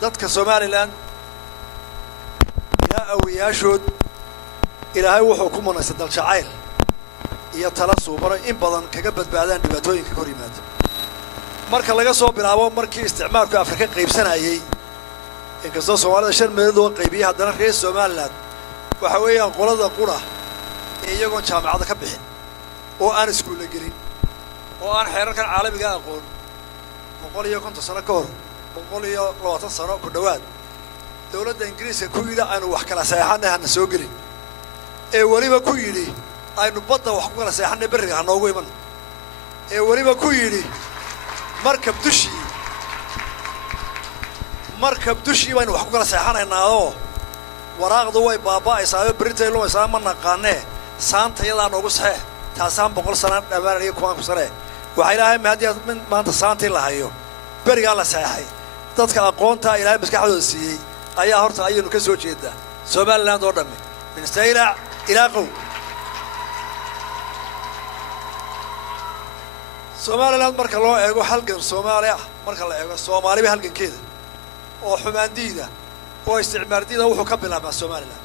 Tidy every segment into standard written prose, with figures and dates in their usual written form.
dadka Somaliland ila awiyaashood ilaahay wuxuu ku munaasab dal jacayl iyo tala suubaro in badan kaga badbaadaan dhibaatooyinka hor yimaada marka laga soo bilaabo markii isticmaalku Afrika qaybsanayay inkastoo Soomaalida shan meelood loo qaybiyay haddana reer Somaliland waxa weeyaan qolada qura ee iyagoon jaamacada ka bixin oo aan iskuul gelin oo aan xeerarkan caalamiga aqoon 150 sano ka hor 120 sano ku dhawaad dawladda Ingiriiska ku yiri aanu wax kala saxanahay soo gelin ee waliba ku yiri aynu badda wax ku kala saxanay bariga noogu iman ee waliba ku yiri markab dushi baynu wax ku kala saxanaynaa waraaqdu way baaba'aysaa Britain loo isla ma naqaanee saantayada noogu saxee taasaan 100 sano dhawaanay kuwan ku sare waxa ilaahay maadiya maanta saantii la hayo bariga la saxay dadka aqoonta ilaahay maskaxdooda siiyay ayaa horta aynu ka soo jeedaa Somaliland oo dhammi min sayra ila qow Somaliland marka loo eego halgan Soomaaliya marka la eego Soomaaliba halgankeeda oo xumaandiida oo isticmaardiida wuxuu ka bilaabaa Somaliland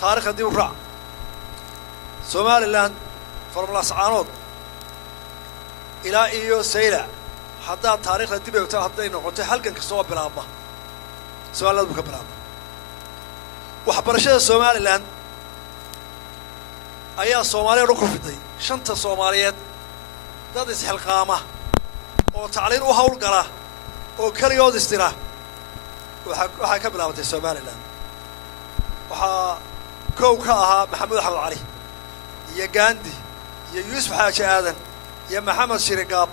taariikhda dib u raac Somaliland formula saanood ilaa iyo sayra hadda taariikhda dib u tahay hadday noqoto halganka soo bilaabma Somaliland buu ka bilaabaa waxbarashada Somaliland ayaa Soomaaliya ku fiday shanta Soomaaliyeed dad isxilqaama oo tacliin u hawl gala oo kaligood istira waxa ka bilaabatay Somaliland waxa koow ka ahaa Maxamed Axmed Cali iyo Gandhi iyo Yuusuf Xaaji Aadan iyo Maxamed Shirgaab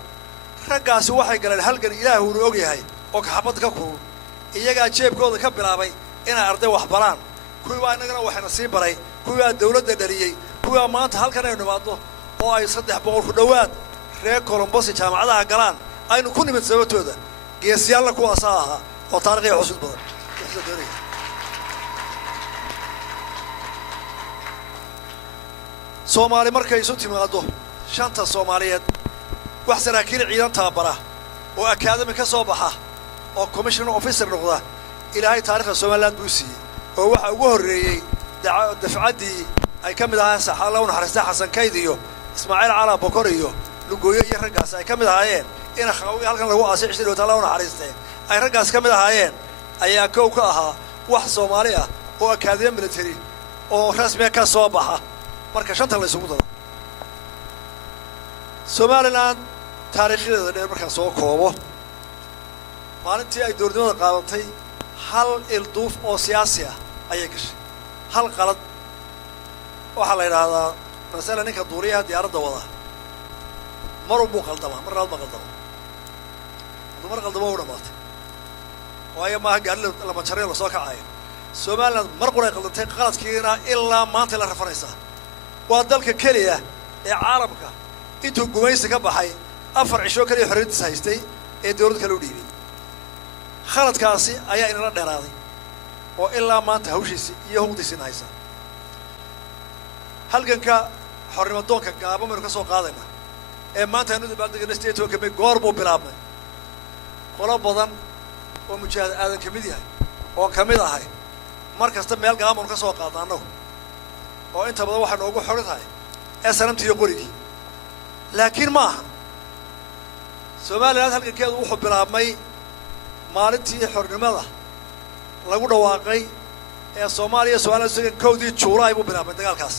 raggaasi waxay galeen halgan Ilaahay uu og yahay oo ka xabad ka koob iyaga jeebkooda ka bilaabay inay arday wax baraan kuwa anagana waxna sii baray kuwa dawladda dhaliyay kuwa maanta halkan ay nimaado oo ay 300 ku dhawaad reer Columbus jaamacadaha galaan aynu ku nimid sababtooda geesiyaal kuwaas ah oo taariikh cusub badan Soomaali markay isu timaado shanta Soomaaliyeed wax saraakiil ciidan tababara oo academy ka soo baxa oo commissioner officer noqda ilaahay taariikhda Somaliland buu siiyay oo waxa ugu horeeyay dafcadii ay ka mid ahaayeen saxaalaw naxariista Xasan Kaydiyo Ismaaciil Cala Bokor iyo lugooyo iyo raggaas ay ka mid ahaayeen in xawgi halkan lagu aasay 20 taalaw naxariistay ay raggaas ka mid ahaayeen ayaa koow ka ahaa wax Soomaali ah oo academy military oo rasmi ka soo baxa marka shanta la isugu daro Somaliland taariikhdeeda dheer marka soo koobo maalintii ay dowladnimada qaadatay hal ilduuf oo siyaasi ah ayay gashay hal qalad waxa la yiraahdaa mas'ala ninka duuriyaha diyaaradda wada mar uu qaldama mar labaad qaldama dumar qaldama oo dhamaatay waayo ma gaar lama jaray la soo kacay Somaliland mar qoray qaldatay qaladkiina ilaa maanta la rafanaysa waa dalka kaliya ee caalamka intuu gumaysi ka baxay afar cisho kaliya xorriyadiisa haystay ee dawladda kale u dhiibay khaladkaasi ayaa inala dheeraaday oo ilaa maanta hawshiisa iyo hawdiisina haysa halganka xornimo doonka gaaban marka soo qaadayna ee maanta aanu dibadda state oo kamid goor buu bilaabmay qolo badan oo mujaahid aadan kamid yahay oo kamid ahay markasta meel gaaban ka soo qaadano oo inta badan waxa noogu xoritahay SNMT iyo qorigii laakiin ma aha Soomaaliland halgankeedu wuxuu bilaabmay maalintii xornimada lagu dhawaaqay ee Soomaaliya Soomaaliya koodii Juulaay buu bilaabmay dagaalkaas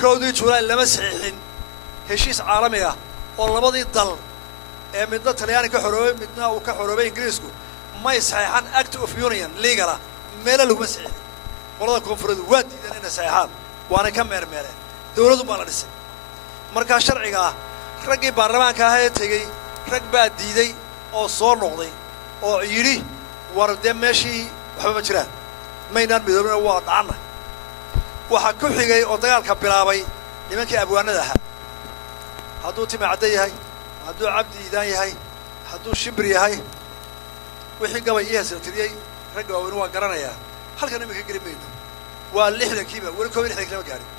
koodii Juulaay lama saxiixin heshiis caalami ah oo labadii dal ee midna Talyaani ka xoroobay midna uu ka xoroobay Ingiriisku ma saxiixan Act of Union legal meel lagu saxiixay qolada koonfuradu waa diidan inay saxiixaan waana ka meermeereen dawladdu baa la dhisay marka sharciga ah raggii baarlamaanka ah ee tagay rag baa diiday oo soo noqday oo yiri war demeshi waxba ma jiraan maynaan midoobna waa dhacna waxa ku xigay oo dagaalka bilaabay nimankii abwaanada ahaa hadduu tima cadda yahay hadduu cabdi iidaan yahay hadduu shibri yahay wixii gabay iyo siltiriyay rag waaweyn waa garanayaa halkan imika geli mayno waa 60kiiba wali 60 kama gaarin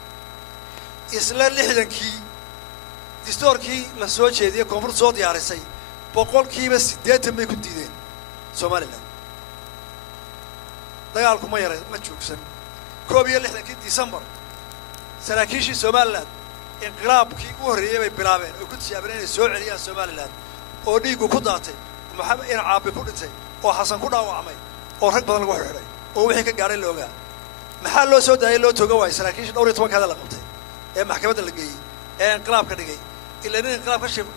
isla 60kii distoorkii la soo jeediyay koonfur soo diyaarisay boqolkiiba 80 bay ku diideen Somaliland dagaalku ma yaray ma joogsan 21 December saraakiishii Somaliland inqilaabkii u horreeyay bay bilaabeen oo ku tijaabeen inay soo celiyaan Somaliland oo dhiigu ku daatay maxamed in caabi ku dhintay oo xasan ku dhaawacmay oo rag badan lagu xidhay oo wixii ka gaaray la ogaa maxaa loo soo daayay loo tooga waay saraakiishii dhowr iyo 10 la qabtay ee maxkamadda la geeyay ee inqilaab ka dhigay ilaa in inqilaab ka shib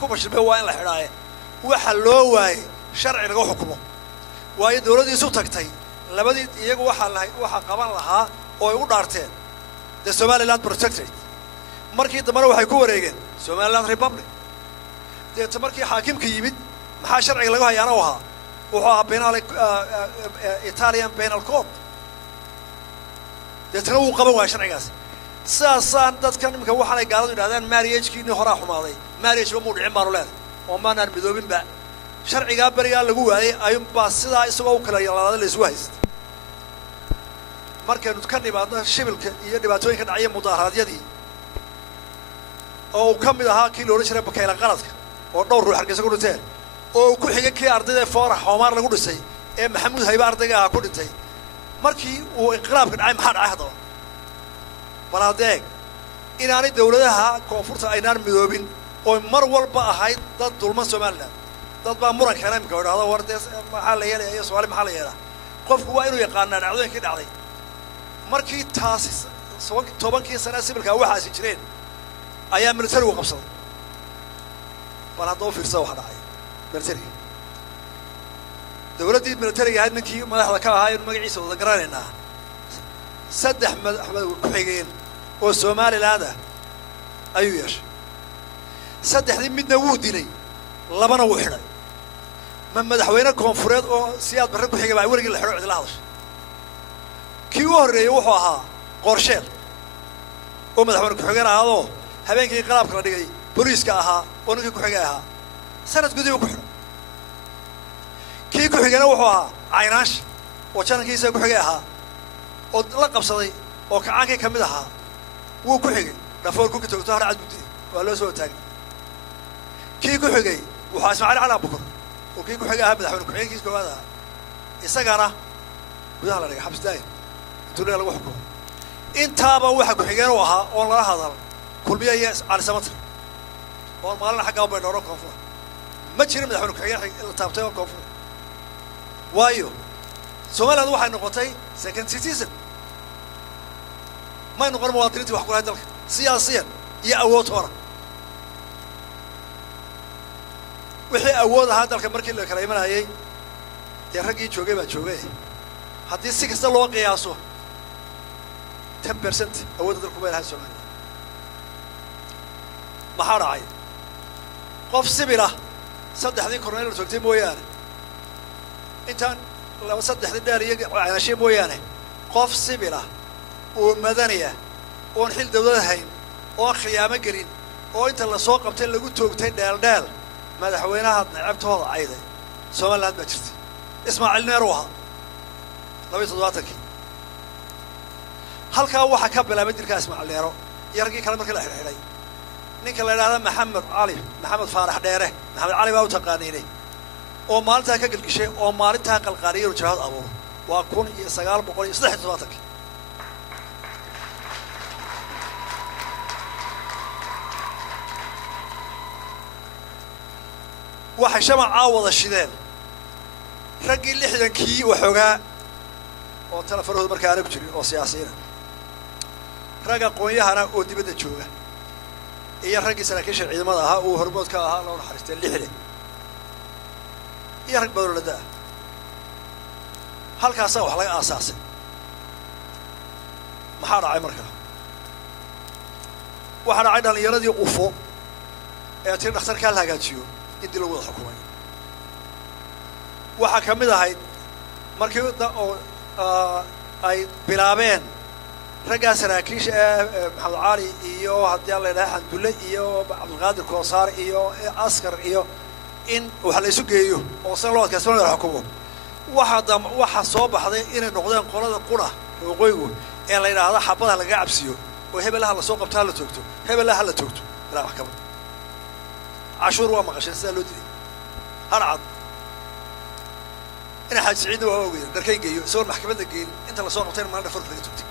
ku bashibay waa in la xidhaaye waxa loo waayay sharci lagu xukumo waayo dawladdiisu tagtay labadii iyagu waxa qaban lahaa oo ay u dhaarteen the Somaliland Protectorate markii dambana waxay ku wareegeen Somaliland Republic deeta markii xaakimka yimid maxaa sharciga lagu hayaana waxa wuxuu ahaa penal Italian Penal Code deetana uu qaban waayay sharcigaas saasaan dadkan imika waxaanay gaaladu yidhahdaan marriage-kiini horaa xumaaday marriage ba muu dhicin baanu leedahay oo maanaan midoobinba sharcigaa berigaa lagu waayay ayuunbaa sidaa isagoo u kala yalaada la isugu haysta markaynu ka nimaadno shibilka iyo dhibaatooyinka dhacaya mudaharaadyadii oo uu ka mid ahaa kii la odhan jiray bakayla qaladka oo dhowr ruux hargeysa ku dhinteen oo ku xigay kii ardayda Foorax Xoomaar lagu dhisay ee Maxamuud Hayba ardayga ahaa ku dhintay markii uu inqilaabka dhacay maxaa dhacay haddaba balaadeeg inaanay dawladaha koonfurta aynaan midoobin oo mar walba ahayd dad dulman Somaliland dad baa muran kale imka wadahada wardees maxaa la yeelay iyo Soomaali maxaa la yeelaa qofku waa inuu yaqaanaa dhacdooyinkii dhacday markii taasi 10 sano sibilka waxaasi jireen ayaa militarigu qabsaday bal haddoo fiirsa waxa dhacay militariga dawladdii militariga ahayd ninkii madaxda ka ahaa inuu magaciisa wada garanaynaa saddex madaxweyne ku xigeen oo Somaliland ayuu yeeshay saddexdii midna wuu dilay labana wuu xidhay ma madaxweyne koonfureed oo siyaad barre ku xigay baa warigii la xidho cid la hadashay kii u horreeyay wuxuu ahaa qorsheel oo madaxweyne ku xigeen ahaadoo habeenkii inqilaabka la dhigay booliiska ahaa oo ninkii ku xigay ahaa sanad gudiba ku xidhay kii ku xigayna wuxuu ahaa caynaash oo janankiisa ku xigay ahaa oo la qabsaday oo kacaankii ka mid ahaa wuu ku xigay dhafoor ku gitogto har cad guddi waa loo soo taagay kii ku xigay wuxuu Ismaaciil Cali Abukar oo kii ku xigay ahaa madaxweyne ku-xigeenkiisa koowaad ahaa isagana gudaha la dhigay xabs daa'im intuu lagu xukumo intaaba waxa ku xigeen u ahaa oo lala hadal kulmiye iyo Cali Samatar oo maalin xagga u baydhoro koonfur ma jirin madaxweyne ku-xigeen la taabtay oo koonfur waayo Somaliland waxay noqotay second citizen ما نقول مواطنين وحكوا هذا سياسيا يا أوت هرا وحي أوت هذا الكمركي اللي كلامنا هي ترجع شوقي ما شوقي حتى سكست الله قياسه 10% أوت الكبير هذا السؤال ما حرعي قف سبيله صدق هذين كورنيل وتكتب وياه إنت لو صدق هذين داري على شيء وياه قف سبيله ومدنية ونحل دولة هين وخيامة قرين وانت اللي سوق قبتين لقوا توقتين دال مدحوينها نعبت هذا عيدا Somaliland ما جرت اسمع لنا روها لو يتضواتك هل كان واحد كبلا مدري كاسمع لنا رو يرقي كلام كله حرحري نيك الله هذا محمد فارح دايره محمد علي باو تقانيني ومالتها كقل شيء ومالتها قلقارير وجهاد أبوه وأكون سجال بقولي صدق تضواتك waxay shamac caawada shideen raggii 60kii waxoogaa oo telefoonada markaa aan ku jirin oo siyaasiyiin ragga qoonyahana oo dibadda jooga iyo raggii saraakiisha ciidamada ahaa oo hormood ka ahaa loo naxariistay 60 iyo rag badan la daa halkaas wax laga aasaasay maxaa dhacay markaa waxa dhacay dhalinyaradii ufo ee tii dhakhtarka la hagaajiyo intii lagu wada xukumay waxa ka mid ahayd markii ay bilaabeen ragga saraakiisha Maxamed Cali iyo hadii la ilaahay Xandulle iyo Cabdulqaadir Koosaar iyo askar iyo in waxa la isu geeyo oo san loo adkaysan loo xukumo waxa soo baxday inay noqdeen qolada qura waqooyigu ee la yiraahdo xabada laga cabsiyo oo hebelaha la soo qabtaa la toogto hebelaha la toogto ilaa maxkamad عاشور وما قشن سالو دي هرعد إن حاج سعيد وهو دركي جيو سوى المحكمة الجيل أنت اللي صار نطين ما لنا فرق لقيتك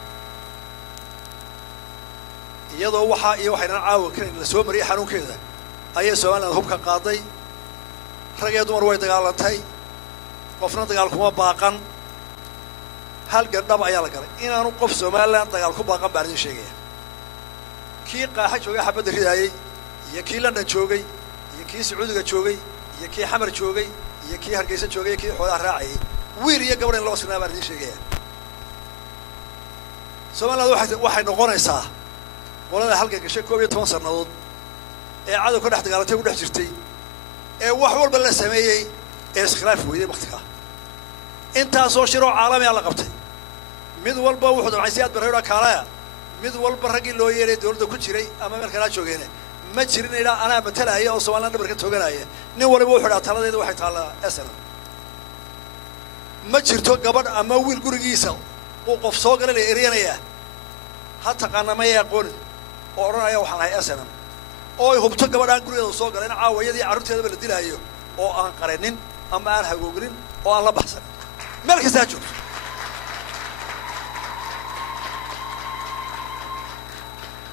يضع وحى وحنا عاو كان اللي سوى مريح حنو كذا أي سؤال هو كقاضي رجع دمر وايد قالتهاي قفنا دقالكم باقا هل قرب أيها القرن إن أنا قف سومالا دقالكم باقا بعدين شيء كي قاحد شوقي حبة الهداية يكي لنا شوقي يكي سعودي شوقي يكي حمر شوقي يكي هرقيسة شوقي يكي حوار راعي ويري قبل الله سنا بعدين شيء سومالا واحد نقول إنسان ولا حلقة كشيء كوبي تونسر نضود عادوا كل واحد قالته كل واحد جرتي وحول بلا سمية إسخلاف ويدي مختلفة أنت صوشرو عالمي على قبتي مد والبا وحد عيسيات برهيرا كالايا مد والبا رجل لو يري دولة كل شيء أمام الكلام شو جينا ما تشيرين إلى أنا بتلا هي أو سوالا نبرك توجنا هي نور بوحد أطلع ذي واحد على أسنا ما تشيرتو قبل أما ويل قرقيسل وقف سوق للإيرانية حتى كان ما يقول أورانا يا وحنا أسنا oo ay hubto gabadhaan gurigeeda soo galeen caawayadii carruurteedaba la dilaayo oo aan qareenin ama aan hagoogrin oo aan la baxsan meel kasta joogto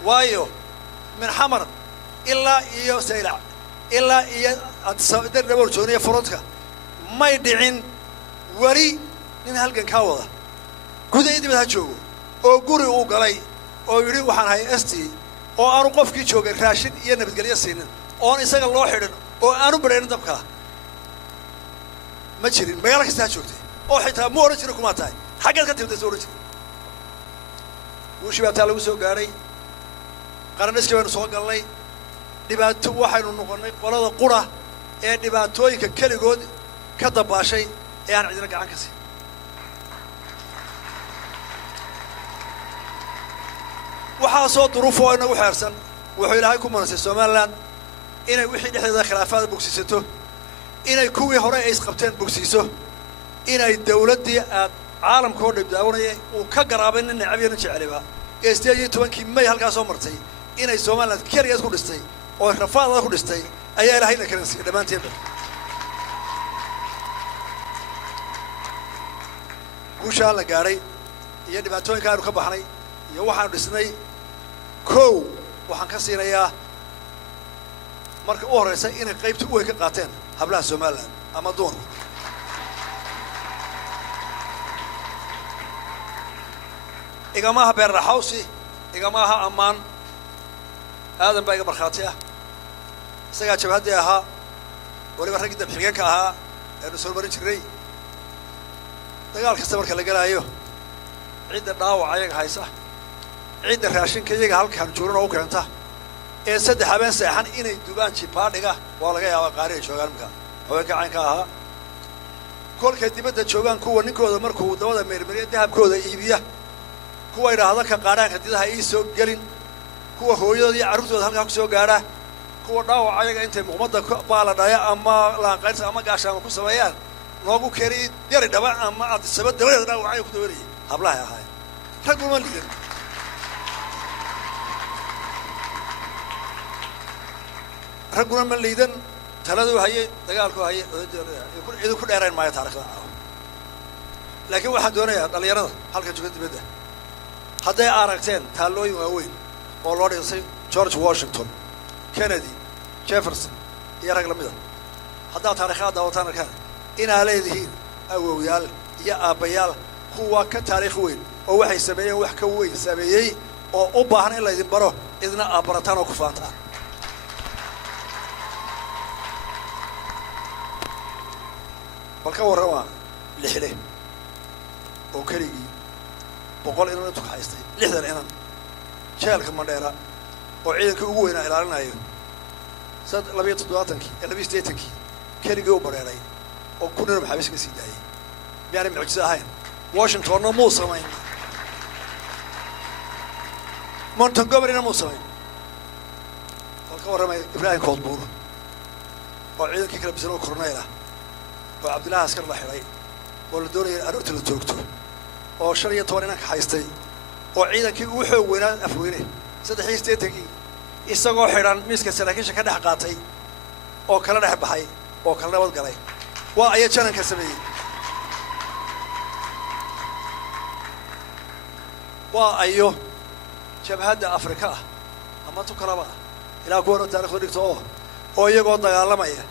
waayo min xamar ilaa iyo saylac ilaa iyo adsaabadar dhabar joogniya frontka may dhicin wari nin halgan ka wada gudaha dibadda ha joogo oo guri uu galay oo yiri waxaan hay ST oo aanu qofkii joogay raashin iyo nabadgelyo siinin oo isaga loo xidhin oo aanu bareerin dabka ma jirin magaalo kasta joogtay oo xitaa ma oran jirin kuma tahay xageed ka timid soo oran jirin wuxuu shibata lagu soo gaaray qaraniskii baynu soo galnay dhibaato waxaynu noqonnay qolada qura ee dhibaatooyinka keligood ka dabaashay ee aan cidina gacan ka siin waxaa soo duruufo inagu xeersan wuxuu ilaahay ku manasay Soomaaliland inay wixii dhexdeeda khilaafaad bogsiisato inay kuwii hore ay isqabteen bogsiiso inay dawladdii caalamka oo dhibdaawanayay uu ka garaabay nin nacabiyana jeceliba ee 18 May halkaas soo martay inay Soomaaliland kariyeed ku dhistay oo rafaad ku dhistay ayaa ilaahay la karansiiyay dhamaanteed guusha la gaaray iyo dhibaatooyinka aanu ka baxnay iyo waxaan dhisnay kow waxaan ka siinayaa marka u horeysa inay qaybta u ay ka qaateen hablaha Soomaaliland ama dumarku igamaha beer raxawsi igamaha ammaan aadan baa iga markhaati ah isagaa jabhaddii ahaa waliba raggii dabxigeenka ahaa aynu soo marin jirnay dagaal kasta marka la galaayo cidda dhaawac ayaga haysa ciidda raashinka iyaga halkaan joogana u keenta ee saddex habeen seexan inay dubaan jibaadhiga waa laga yaabaa qaari ay joogaan marka haweenka caynka ahaa kolka dibadda joogaan kuwa ninkooda markuu dabada meermariya dahabkooda iibiya kuwa yidhaahda ka qaadhaanka didaha ii soo gelin kuwa hooyadooda iyo carruurtooda halkaa ku soo gaadha kuwa dhaawac ayaga intay muqmadda baaladhaya ama laanqayrta ama gaashaama ku sameeyaan noogu keeni yari dhaba ama addisaba dabadeeda dhaawacaya ku dabanayay hablahay ahaayeen ragguma lidan ragguna ma liidan taladu hayay dagaalku hayay ciidu ku dheerayn maayo taariikhda laakiin waxaan doonayaa dhalinyarada halka joogta dibadda hadday aragteen taallooyin waaweyn oo loo dhisay George Washington Kennedy Jefferson iyo rag lamida haddaad taariikhda daawataan arkaan inaa leedihiin awowyaal iyo aabbayaal kuwa ka taariikh weyn oo waxay sameeyeen wax ka weyn sameeyey oo u baahan in la idin baro idina aabarataan oo ku faantaan balka warrama lixle oo keligii 100 inan intuu haystay 60 inan jeelka Mandheera oo ciidanka ugu weynaa ilaalinayo 27 keligii u bareeray oo ku niro maxaabiis ka sii daayay miyaan mucjiso ahayn Washington muu samayn Montgomery muu samayn balka warrama Ibrahim Koodbuur oo ciidankii kala bisan oo korneyl ah oo Cabdullaahi askar la xiray oo la doonayay aroorta la toogto oo 15 inanka haystay oo ciidankii ugu xoog weynaa afweyne 3 isagoo xiran miiska saraakiisha ka dhex qaatay oo kala dhex baxay oo kala nabad galay waa ay jananka sameeyay وأيوه جبهة أفريقيا أما تكرمه إلى كون تاريخ ودكتور oo iyagoo dagaalamaya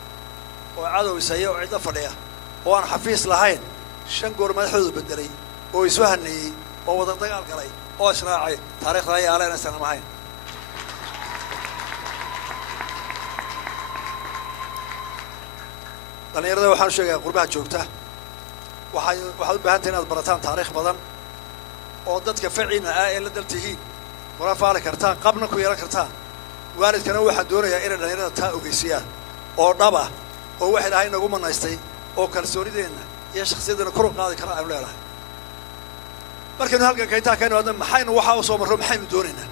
oo cadow isaya oo cid fadhiya oo aan xafiis lahayn shan goor madaxoodu bedelay oo isu hanayay oo wada dagaal galay oo israacay taariikhda ay aaleen san mahayn dhalinyarada waxaan sheegay qurbaha joogta waxaad u baahan tahay inaad barataan taariikh badan oo dadka faciina ah ee la daltihiin wala faali kartaan qabna ku yeelan kartaan waalidkana waxaan doonayaa inay dhalinyarada taa ogeysiyaan oo dhaba oo wax ilaahay nagu manaystay oo kalsoonideena iyo shakhsiyadeena kor u qaadi kara aynu leedahay markaynu halkan ka intaa keenno maxaynu waxa u soo marro maxaynu doonaynaa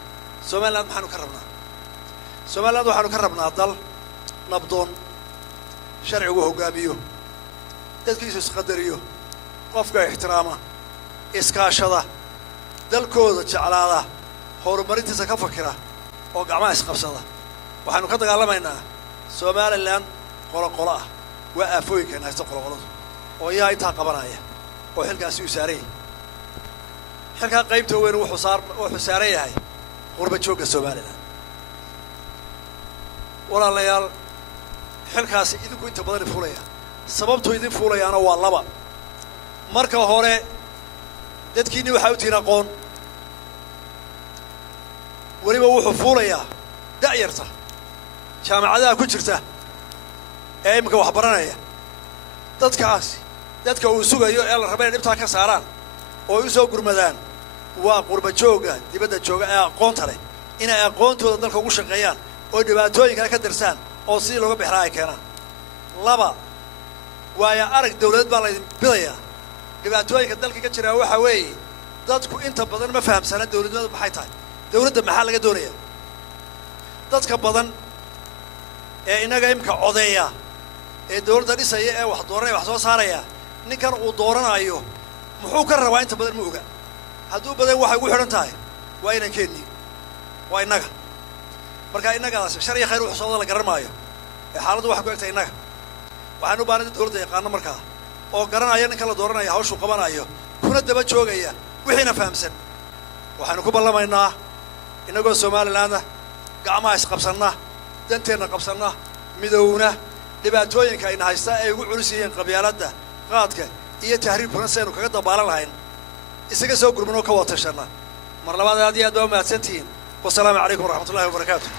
Soomaaliland maxaynu ka rabnaa Soomaaliland waxaanu ka rabnaa dal nabdoon sharcigu hogaamiyo dadkiisu isqadariyo qofka ixtiraama iskaashada dalkooda jeclaada horumarintiisa ka fakira oo gacmaha isqabsada waxaanu ka dagaalamaynaa Soomaaliland qolo ah waa afooyinkan haysta qoladu oo yaa inta qabanaya oo xilkaasi u saaray xilka qaybta weyn wuxuu saaray yahay qurba jooga Soomaaliland walaalayaal xilkaasi idinku inta badan fuulaya sababtoo idin fuulayaana waa laba marka hore dadkiina waxa u tiina qoon waliba wuxuu fuulayaa da'yarta jaamacadaha ku jirta ee imka wax baranaya dadka uu sugayo ee la rabay in dhibta ka saaraan oo ay soo gurmadaan waa qurba jooga dibadda jooga ee aqoonta leh inay aqoontooda dalka ugu shaqeeyaan oo dhibaatooyinka ka dirsaan oo si looga bixraa ay keenaan laba waaya arag dawlad baa la bidaya dhibaatooyinka dalka ka jira waxa weeye dadku inta badan ma fahamsana dawladnimadu maxay tahay dawladda maxaa laga doonayaa dadka badan ee inaga imka codeeya ee dawladda dhisaya ee wax dooranaya wax soo saaraya ninkan uu dooranayo muxuu ka rabaa inta badan ma oga hadduu badan waxay ugu xidhan tahay waa inaan keenni waa inaga marka innagaas sharci khayr wuxuu soo la garan maayo ee xaaladdu waxa ku egtay inaga waxaanu baahnaa dawladda yaqaano markaa oo garanaya ninka la dooranayo hawshu qabanayo kuna daba joogaya wixiina fahamsan waxaanu ku ballamaynaa inagoo Soomaaliland gacmaha isqabsanna danteena qabsanna midowna dhibaatooyinka ay haysta ay ugu culisayeen qabyaaladda qaadka iyo tahriibkuna saynu kaga dabaalan lahayn isaga soo gurmano ka wada tashana mar labaad aad iyo aad baa mahadsantihiin wassalaamu calaykum waraxmatullaahi wabarakaatuh